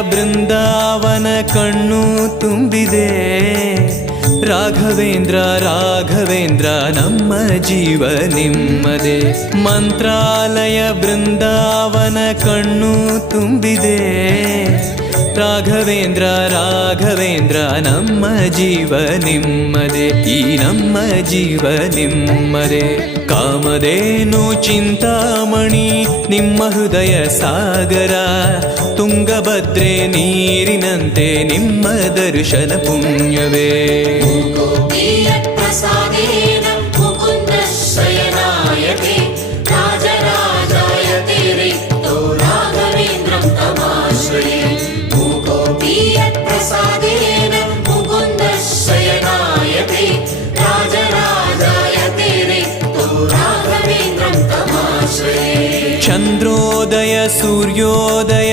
ಬೃಂದಾವನ ಕಣ್ಣು ತುಂಬಿದೆ. ರಾಘವೇಂದ್ರ ರಾಘವೇಂದ್ರ ನಮ್ಮ ಜೀವ ನಿಮ್ಮದೆ. ಮಂತ್ರಾಲಯ ಬೃಂದಾವನ ಕಣ್ಣು ತುಂಬಿದೆ. ರಾಘವೇಂದ್ರ ರಾಘವೇಂದ್ರ ನಮ್ಮ ಜೀವ ನಿಮ್ಮದೆ. ಈ ನಮ್ಮ ಜೀವ ನಿಮ್ಮದೆ. ಕಾಮಧೇನು ಚಿಂತಾಮಣಿ ನಿಮ್ಮ ಹೃದಯ ಸಾಗರ. ತುಂಗಭದ್ರೆ ನೀರಿನಂತೆ ನಿಮ್ಮ ದರ್ಶನ ಪುಣ್ಯವೇ. ಚಂದ್ರೋದಯ ಸೂರ್ಯೋದಯ